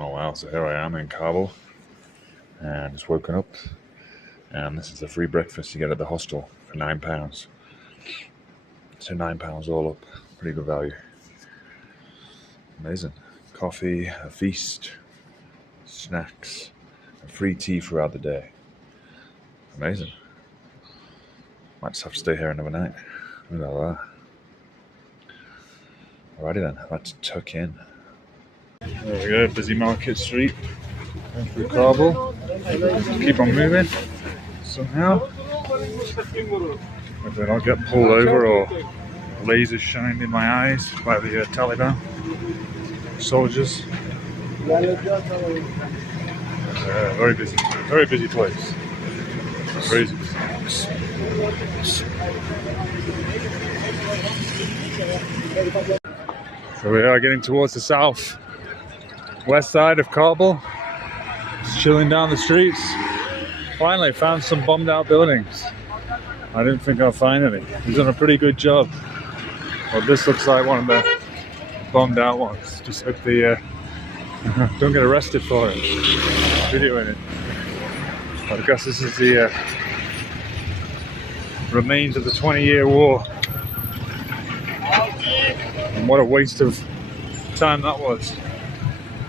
Oh wow, so here I am in Kabul and just woken up, and this is the free breakfast you get at the hostel for £9. So £9 all up, pretty good value. Amazing. Coffee, a feast, snacks, and free tea throughout the day. Amazing. Might just have to stay here another night. Look at that. Alrighty then, let's tuck in. There we go, busy market street. Going through Kabul. Keep on moving somehow. Hopefully I don't get pulled over or lasers shined in my eyes by the Taliban soldiers. Very busy place. Crazy. So we are getting towards the south-west side of Kabul. Just chilling down the streets. Finally found some bombed out buildings. I didn't think I'd find any. He's done a pretty good job. Well, this looks like one of the bombed out ones. Just hope they don't get arrested for it. Videoing it. But I guess this is the remains of the 20-year war. And what a waste of time that was.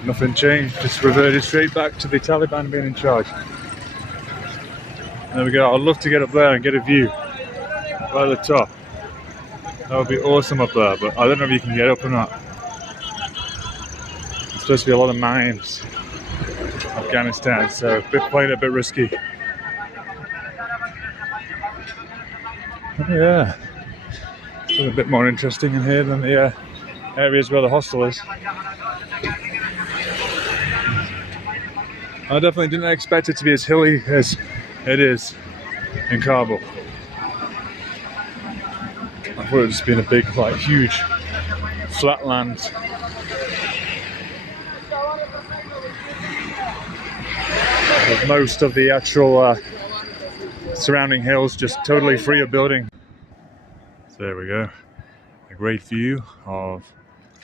Nothing changed, just reverted straight back to the Taliban being in charge. There we go. I'd love to get up there and get a view by the top. That would be awesome up there, but I don't know if you can get up or not. There's supposed to be a lot of mines in Afghanistan, so playing a bit risky. Yeah, it's a bit more interesting in here than the areas where the hostel is. I definitely didn't expect it to be as hilly as it is in Kabul. I thought it would just been a big, like, huge flatland. With most of the actual surrounding hills just totally free of building. So there we go. A great view of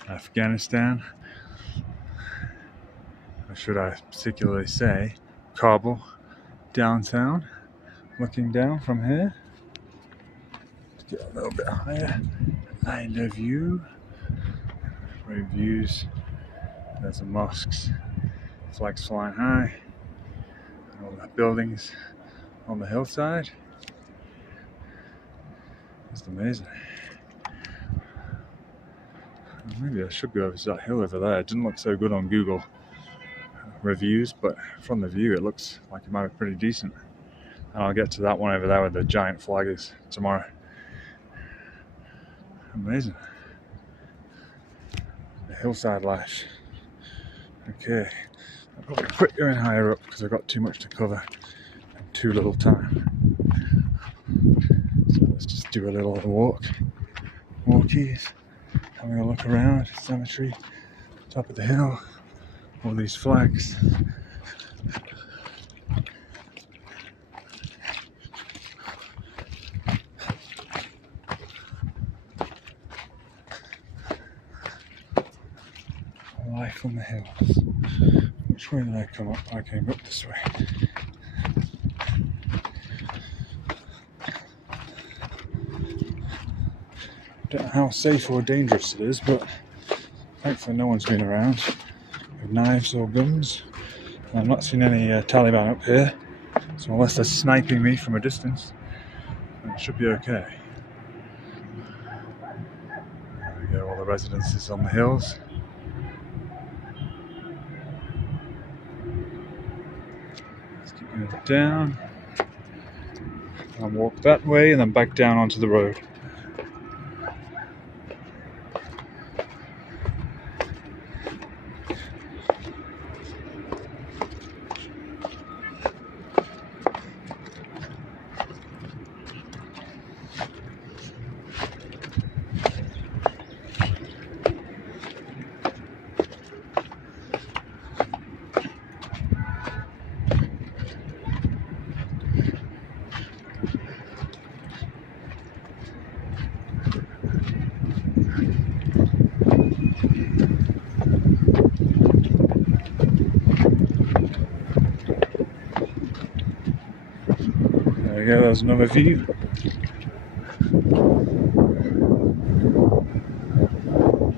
Afghanistan. Or should I particularly say Kabul downtown. Looking down from here. Let's get a little bit higher. Find a view. Great views. There's the mosques. Flags flying high. And all the buildings on the hillside. It's amazing. Maybe I should go over to that hill over there. It didn't look so good on Google reviews, but from the view it looks like it might be pretty decent. And I'll get to that one over there where the giant flag is tomorrow. Amazing. The hillside lash. Okay. I'll probably quit going higher up because I've got too much to cover and too little time. So let's just do a little walkies, having a look around, cemetery, top of the hill, all these flags. Life on the hills. Which way did I come up? I came up this way. Don't know how safe or dangerous it is, but thankfully no one's been around with knives or guns. And I've not seen any Taliban up here, so unless they're sniping me from a distance, then it should be okay. There we go, all the residences on the hills. Down and walk that way and then back down onto the road. we go, there's another view.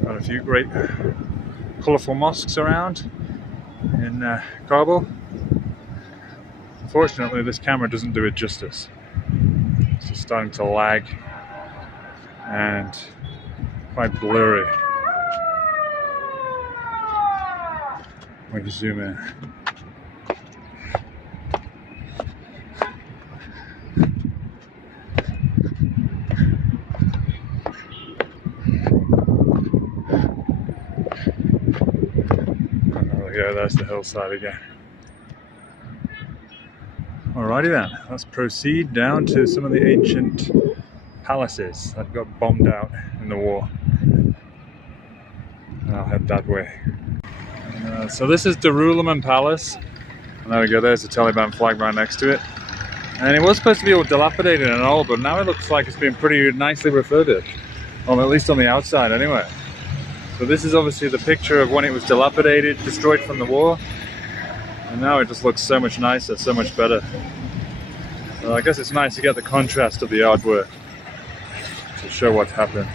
Got a few great colourful mosques around in Kabul. Unfortunately, this camera doesn't do it justice. It's just starting to lag and quite blurry when you zoom in. There we go, there's the hillside again. Alrighty then, let's proceed down to some of the ancient palaces that got bombed out in the war. And I'll head that way. So this is Darulaman Palace. And there we go, there's the Taliban flag right next to it. And it was supposed to be all dilapidated and all, but now it looks like it's been pretty nicely refurbished. Well, at least on the outside anyway. So this is obviously the picture of when it was dilapidated, destroyed from the war. And now it just looks so much nicer, so much better. So I guess it's nice to get the contrast of the artwork to show what happened.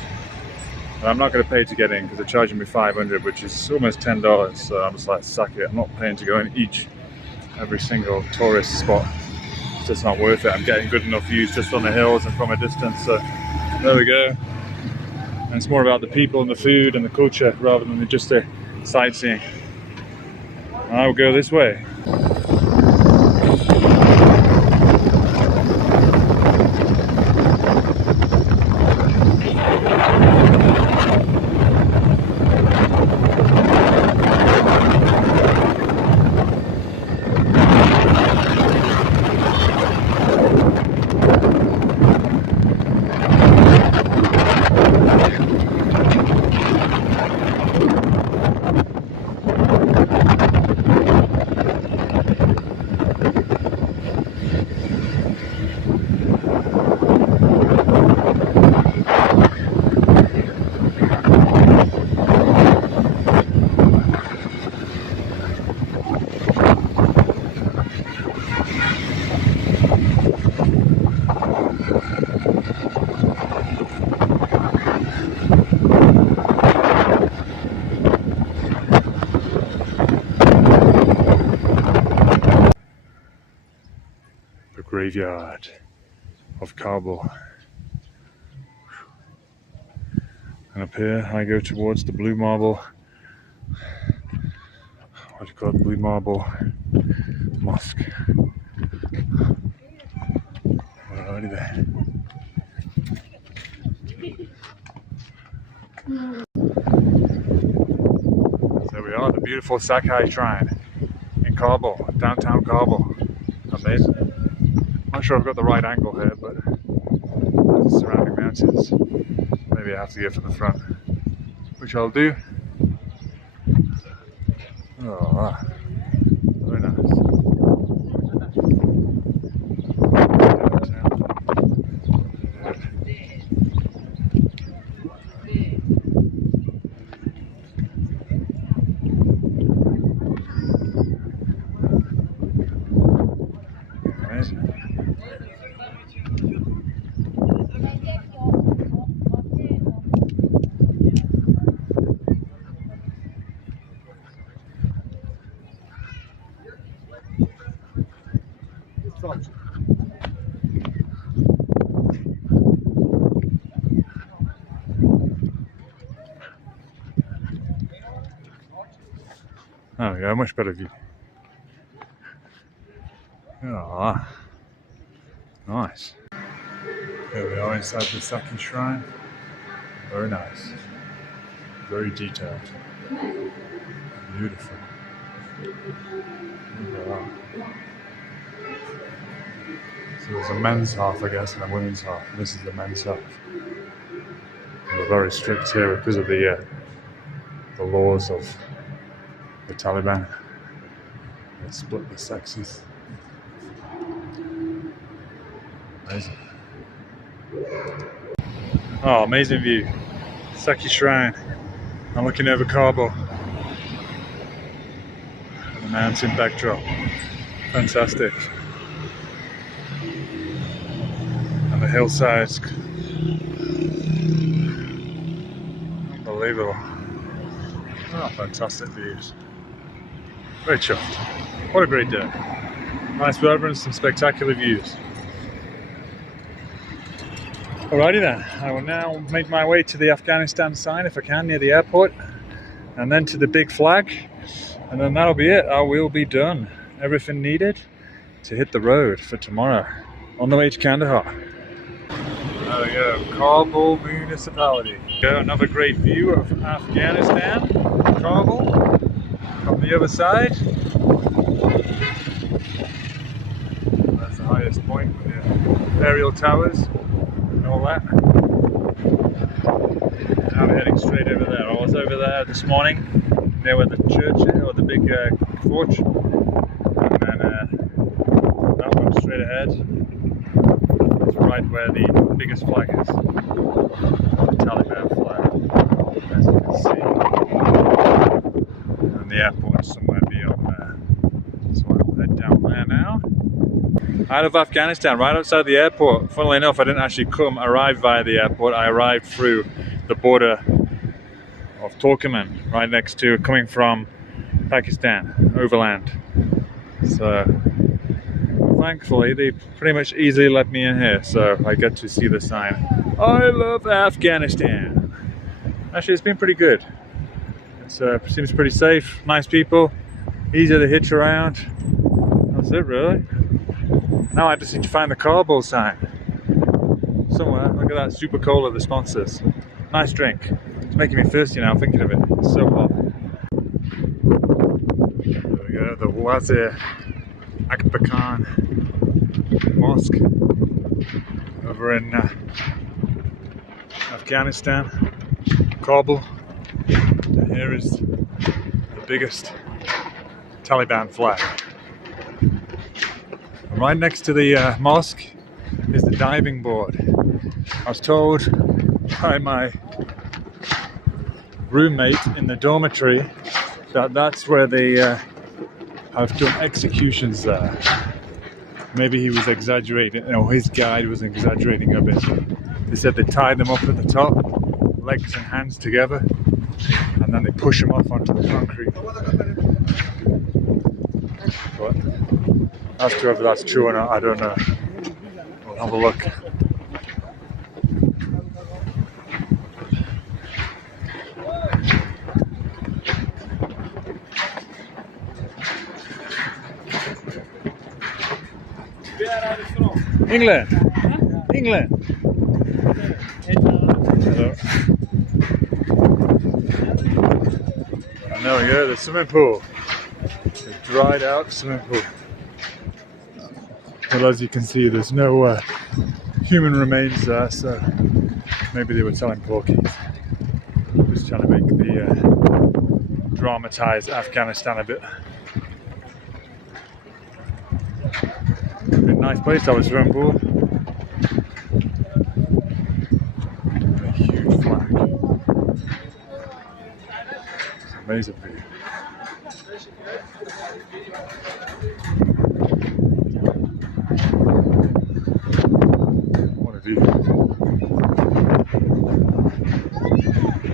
And I'm not going to pay to get in because they're charging me $500, which is almost $10. So I'm just like, suck it. I'm not paying to go in every single tourist spot. It's just not worth it. I'm getting good enough views just on the hills and from a distance. So there we go. And it's more about the people and the food and the culture rather than just the sightseeing. I'll go this way. Graveyard of Kabul. And up here I go towards the blue marble, what do you call it, blue marble mosque. Alrighty there. So we are, the beautiful Sakai Shrine in Kabul, downtown Kabul. Amazing. Not sure I've got the right angle here, but there's the surrounding mountains. Maybe I have to go from the front, which I'll do. Oh, very nice. Amazing. Oh yeah, much better view. Ah, nice. Here we are inside the Saki Shrine. Very nice. Very detailed. Beautiful. Wow. So there's a men's half, I guess, and a women's half. This is the men's half. And we're very strict here because of the laws of the Taliban. They split the sexes. Amazing. Oh, amazing view. Saki Shrine. I'm looking over Kabul. The mountain backdrop. Fantastic. hillsides. Unbelievable. Oh, fantastic views. Very chuffed. What a great day. Nice weather and some spectacular views. Alrighty then, I will now make my way to the Afghanistan sign if I can, near the airport, and then to the big flag, and then that'll be it. I will be done. Everything needed to hit the road for tomorrow. On the way to Kandahar. There we go, Kabul municipality. Got another great view of Afghanistan, Kabul, from the other side. That's the highest point with the aerial towers and all that. Now we're heading straight over there. I was over there this morning, near where the church is, or the big porch. And then that one straight ahead. It's right where the biggest flag is. The Taliban flag, as you can see. And the airport is somewhere beyond there. So I'll head down there now. Out of Afghanistan, right outside the airport. Funnily enough, I didn't actually arrive via the airport. I arrived through the border of Turkmen, right next to, coming from Pakistan, overland. So thankfully they pretty much easily let me in here, so I get to see the sign, I love Afghanistan. Actually, it's been pretty good. It seems pretty safe, nice people, easy to hitch around. That's it really. Now I just need to find the Kabul sign somewhere. Look at that, super cola, the sponsors. Nice drink. It's making me thirsty now thinking of it. It's so hot. There we go, the Wazir Akbar Khan Mosque over in Afghanistan, Kabul. And here is the biggest Taliban flag. And right next to the mosque is the diving board. I was told by my roommate in the dormitory that that's where they have done executions there. Maybe he was exaggerating, his guide was exaggerating a bit. They said they tied them up at the top, legs and hands together, and then they push them off onto the concrete. But as to whether that's true or not, I don't know. We'll have a look. England. England. Hello. And there we go, the swimming pool. The dried out swimming pool. Well, as you can see, there's no human remains there, so maybe they were telling porkies. Just trying to make the dramatize Afghanistan a bit. Nice place to have a swimming pool. A huge flag. It's an amazing view. What a view.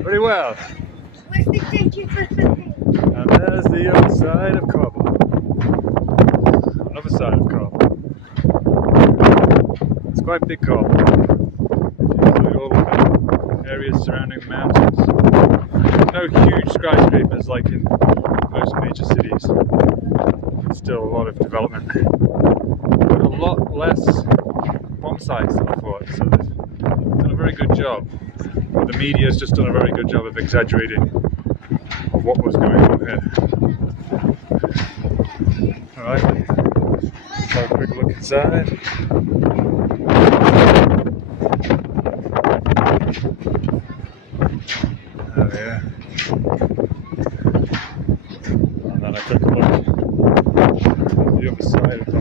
Very well. And there's the other side of Kabul. Another side of Kabul. It's quite big Kabul. Include all the areas surrounding the mountains. No huge skyscrapers like in most major cities. It's still a lot of development. But a lot less bomb sites than I thought. So they've done a very good job. The media's just done a very good job of exaggerating of what was going on here. Alright, let's have a quick look inside. Oh yeah. And then I took a look at the other side of the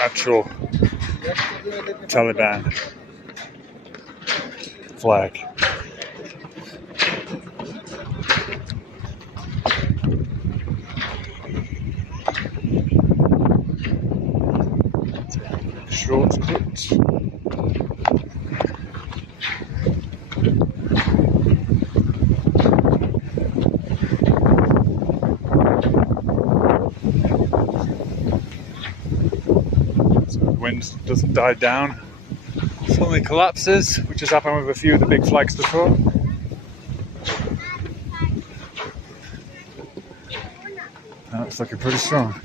actual Taliban flag. shortcut. So the wind doesn't die down, suddenly collapses, which has happened with a few of the big flags before. That's looking pretty strong.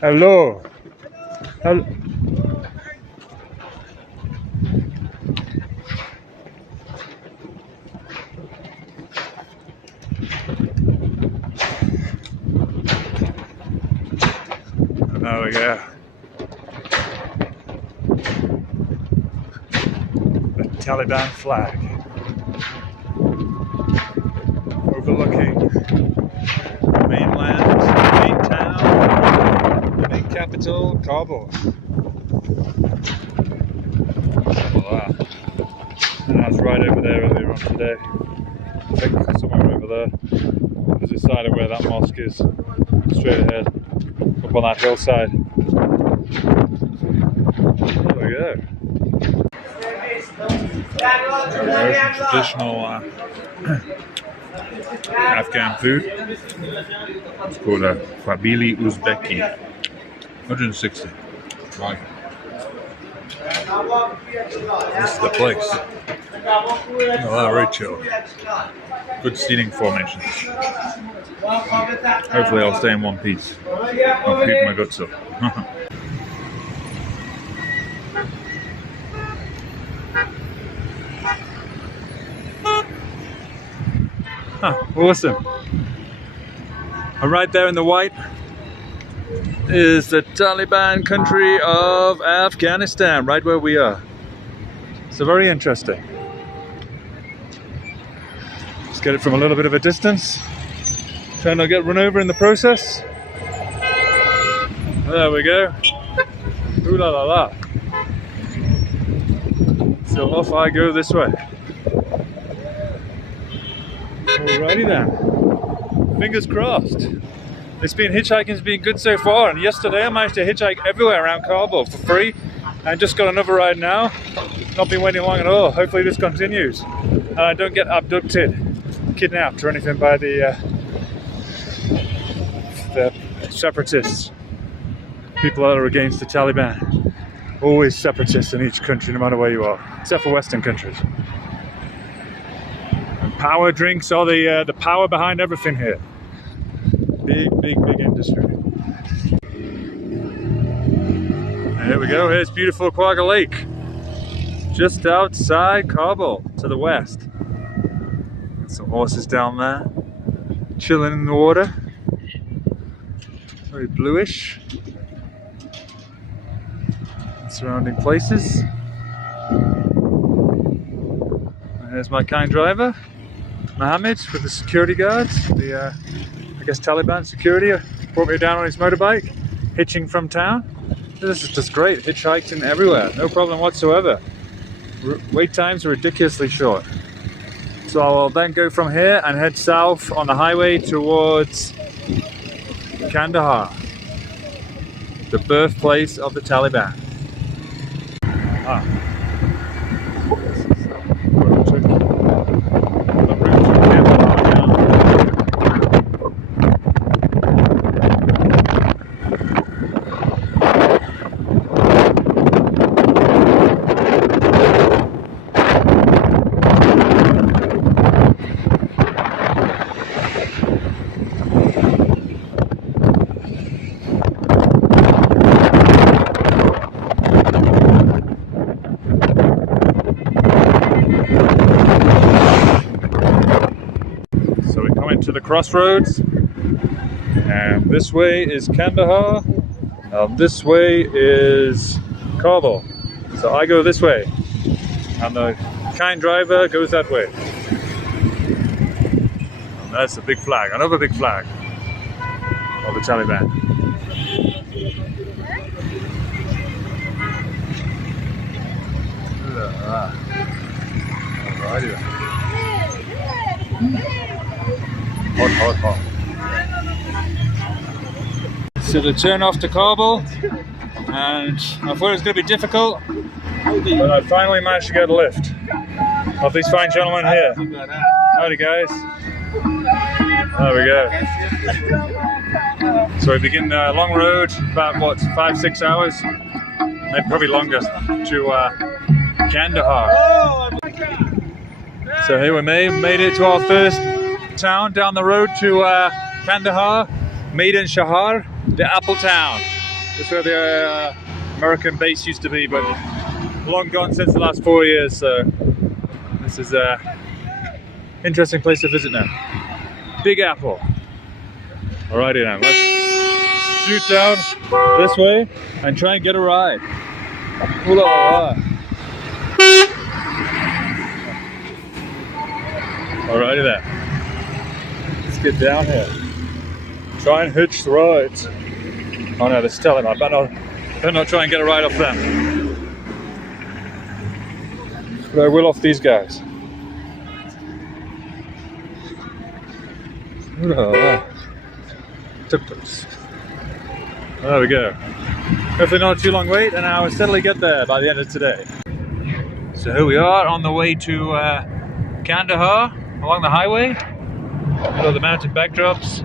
Hello. Hello. There we go. The Taliban flag. Overlooking the mainland, the main town, the main capital, Kabul. Wow. And I was right over there earlier on today. I think somewhere over there. There's a side of where that mosque is, straight ahead, up on that hillside. There we go. Some traditional Afghan food. It's called a Kabili Uzbeki. 160. Right. This is the place. Oh, very chill. Good seating formations. Hopefully I'll stay in one piece. I'll puke my guts up. Awesome. And right there in the white is the Taliban country of Afghanistan, right where we are. So very interesting. Let's get it from a little bit of a distance. Try not to get run over in the process. There we go. Ooh la la la. So off I go this way. Alrighty then. Fingers crossed. Hitchhiking's been good so far, and yesterday I managed to hitchhike everywhere around Kabul for free. I just got another ride now. Not been waiting long at all. Hopefully this continues. And I don't get abducted, kidnapped or anything by the separatists. People that are against the Taliban. Always separatists in each country, no matter where you are, except for Western countries. And power drinks are the power behind everything here. Big industry. And here we go, here's beautiful Quagga Lake. Just outside Kabul, to the west. Got some horses down there, chilling in the water. Very bluish. Surrounding places. And here's my kind driver, Mohammed, with the security guards, I guess Taliban security, brought me down on his motorbike, hitching from town. This is just great, hitchhiking everywhere, no problem whatsoever. Wait times are ridiculously short. So I'll then go from here and head south on the highway towards Kandahar, the birthplace of the Taliban. To the crossroads, and this way is Kandahar, this way is Kabul. So I go this way, and the kind driver goes that way. And that's the big flag, another big flag of the Taliban. Alrighty then. Hot, hot, hot. So to turn off to Kabul, and I thought it was going to be difficult, but I finally managed to get a lift of these fine gentlemen here. Howdy guys. There we go. So we begin a long road, about what, 5-6 hours? Maybe probably longer, to Kandahar. So here we made it to our first town down the road to Kandahar, Maidan Shahar, the Apple Town. That's where the American base used to be, but long gone since the last 4 years. So this is a interesting place to visit now. Big Apple. Alrighty then, let's shoot down this way and try and get a ride. Ooh, alrighty then. Let's get down here. Try and hitch the rides. Oh no, they're telling. I better not try and get a ride off them. But I will off these guys. Tuk-tuks. There we go. Hopefully not too long wait, and I will steadily get there by the end of today. So here we are on the way to Kandahar along the highway. Middle of the mountain backdrops.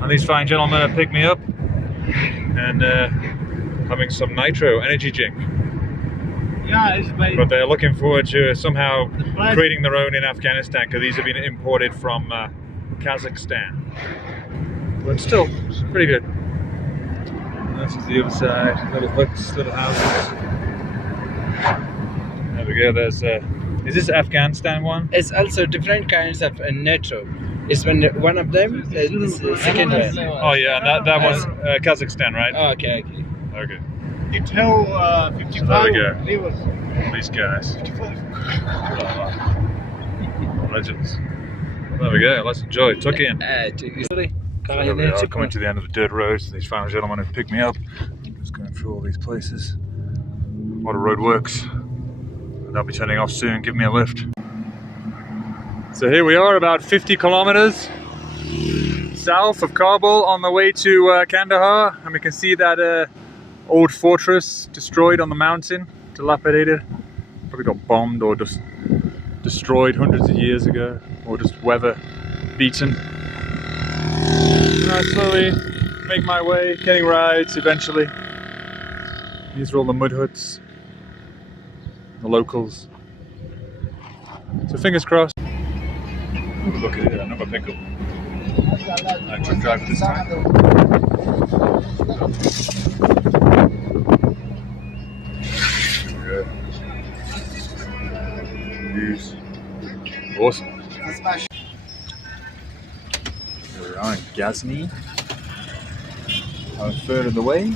And these fine gentlemen have picked me up and having some nitro energy drink. But they're looking forward to somehow creating their own in Afghanistan, because these have been imported from Kazakhstan. But still, it's pretty good. And this is the other side, little huts, little houses. There we go, there's is this Afghanistan one? It's also different kinds of nitro. It's when one of them is the second one. Oh yeah, and that one's Kazakhstan, right? Oh, okay. Okay. It's how 55 There we go. levels. These guys. Legends. There we go, let's enjoy. Tuck in. There we are, coming to the end of the dirt roads. These fine gentlemen have picked me up. Just going through all these places. A lot of road works. And they'll be turning off soon, give me a lift. So here we are, about 50 kilometers south of Kabul on the way to Kandahar. And we can see that old fortress destroyed on the mountain, dilapidated. Probably got bombed or just destroyed hundreds of years ago, or just weather beaten. And I slowly make my way, getting rides eventually. These are all the mud huts, the locals. So fingers crossed. Ooh, look at it, another pickup. Truck driver this time. There we go. Views. Awesome. Here we are in Ghazni. A third of the way.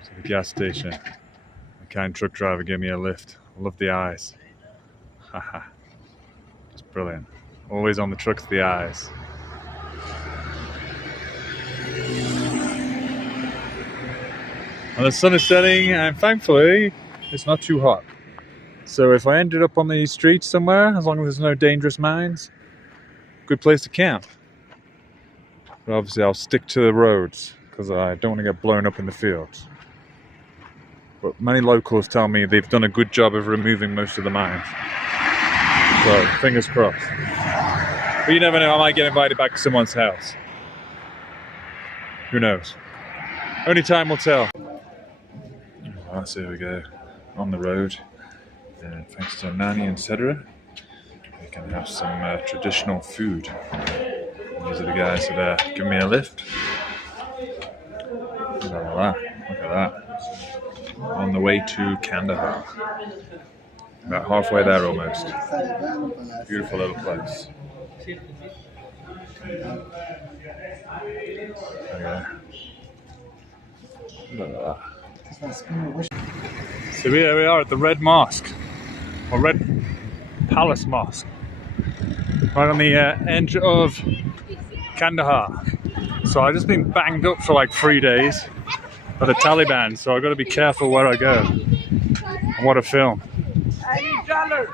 So the gas station. The kind truck driver gave me a lift. I love the eyes. Haha. It's brilliant. Always on the trucks, the eyes. And the sun is setting, and thankfully it's not too hot. So if I ended up on the street somewhere, as long as there's no dangerous mines, good place to camp. But obviously I'll stick to the roads, because I don't want to get blown up in the fields. But many locals tell me they've done a good job of removing most of the mines. So, fingers crossed. But you never know, I might get invited back to someone's house. Who knows? Only time will tell. Right, so here we go, on the road. Thanks to Nani and Cedra. You can have some traditional food. These are the guys that give me a lift. Look at that. Look at that. On the way to Kandahar. About halfway there almost. Beautiful little place. Okay. Look at that. So here we are at the Red Mosque, or Red Palace Mosque, right on the edge of Kandahar. So I've just been banged up for like 3 days by the Taliban, so I've got to be careful where I go and what I film. I need dollar.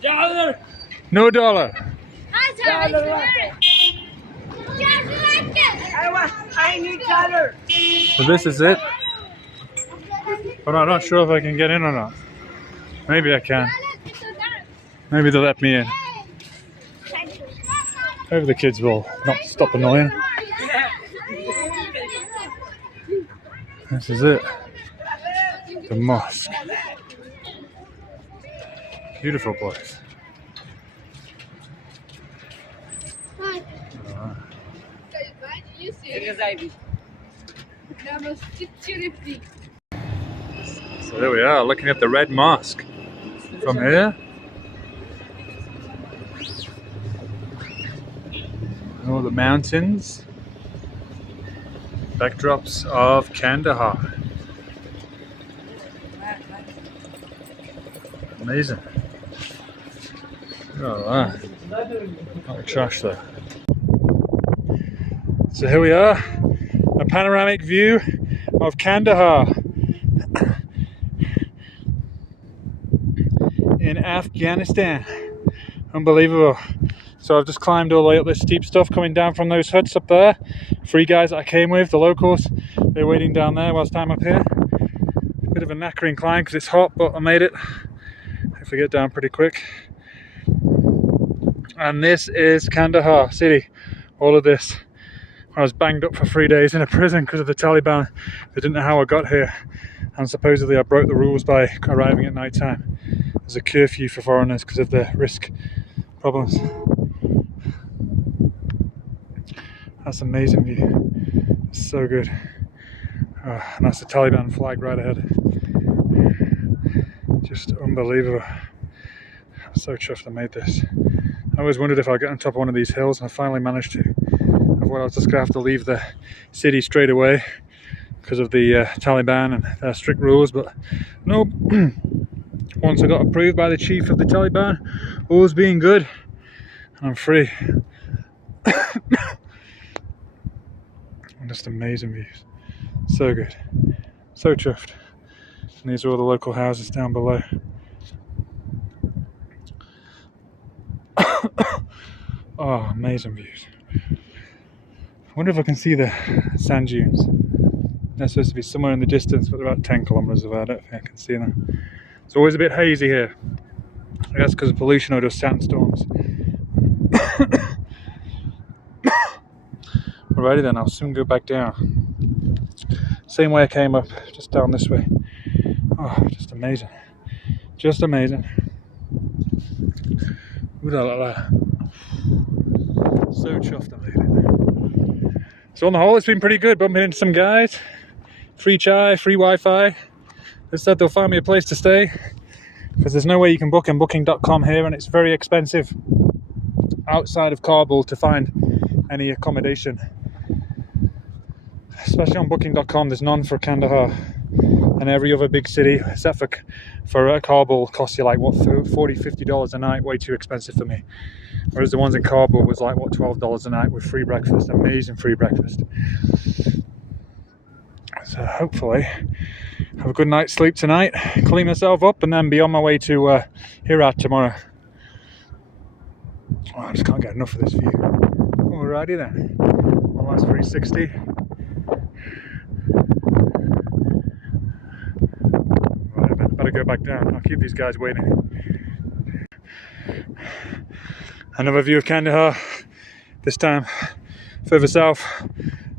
Dollar. No dollar. I need dollar. So this is it. But I'm not sure if I can get in or not. Maybe I can. Maybe they'll let me in. Maybe the kids will not stop annoying. This is it. The mosque. Beautiful place. So there we are, looking at the Red Mosque from here. All the mountains. Backdrops of Kandahar. Amazing. Oh, wow. Not a trash there. So here we are, a panoramic view of Kandahar in Afghanistan. Unbelievable. So I've just climbed all the way up this steep stuff coming down from those huts up there. 3 guys that I came with, the locals, they're waiting down there whilst I'm up here. Bit of a knackering climb because it's hot, but I made it. If we get down pretty quick. And this is Kandahar city. All of this. I was banged up for 3 days in a prison because of the Taliban. They didn't know how I got here. And supposedly I broke the rules by arriving at night time. There's a curfew for foreigners because of the risk problems. That's an amazing view. It's so good. And that's the Taliban flag right ahead. Just unbelievable. I'm so chuffed I made this. I always wondered if I'd get on top of one of these hills, and I finally managed to. Otherwise I was just going to have to leave the city straight away because of the Taliban and their strict rules, but nope. Once I got approved by the chief of the Taliban, all's being good, and I'm free. And just amazing views. So good. So chuffed. And these are all the local houses down below. Oh, amazing views. I wonder if I can see the sand dunes. They're supposed to be somewhere in the distance, but they're about 10 kilometers away. I don't think I can see them. It's always a bit hazy here. I guess because of pollution or just sandstorms. Alrighty then, I'll soon go back down. Same way I came up, just down this way. Oh, just amazing. Just amazing. Ooh la la la. So chuffed I made it. So on the whole, it's been pretty good. Bumping into some guys. Free chai, free Wi-Fi. They said they'll find me a place to stay because there's no way you can book on booking.com here, and it's very expensive outside of Kabul to find any accommodation. Especially on booking.com, there's none for Kandahar, and every other big city except for Kabul costs you like what, $40-50 a night. Way too expensive for me. Whereas the ones in Kabul was like what, $12 a night with free breakfast. Amazing free breakfast. So hopefully have a good night's sleep tonight, clean myself up, and then be on my way to Herat tomorrow. Oh, I just can't get enough of this view. Alrighty then. One last 360. Right, I better go back down. I'll keep these guys waiting. Another view of Kandahar. This time further south.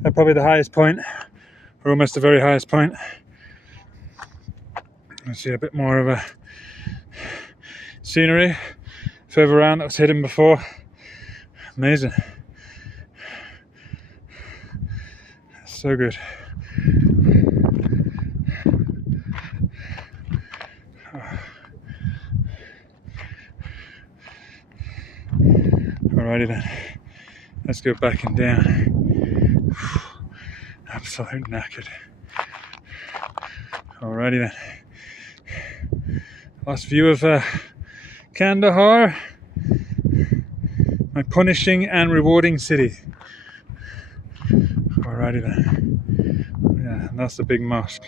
At probably the highest point. We're almost the very highest point. I see a bit more of a scenery. further around that was hidden before. Amazing. So good. Alrighty then, let's go back and down. Absolute knackered. Alrighty then. Last view of Kandahar, my punishing and rewarding city. Alrighty then. Yeah, and that's the big mosque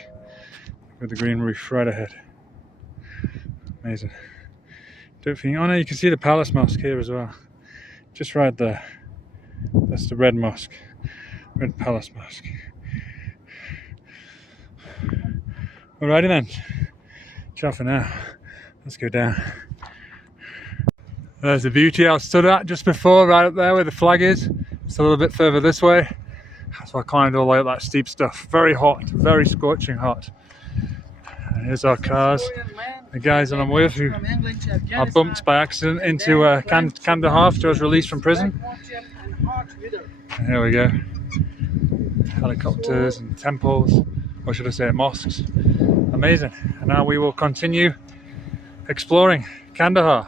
with the green roof right ahead. Amazing. Don't think, oh no, you can see the Palace Mosque here as well. Just right there. That's the red mosque. Red Palace Mosque. Alrighty then. Ciao for now. Let's go down. There's the beauty I stood at just before, right up there where the flag is. It's a little bit further this way. So I climbed all the way up that steep stuff. Very hot, very scorching hot. And here's our cars. The guys that I'm with who I bumped by accident into Kandahar after I was released from prison. And here we go. Helicopters and temples, or should I say mosques. Amazing. And now we will continue exploring Kandahar.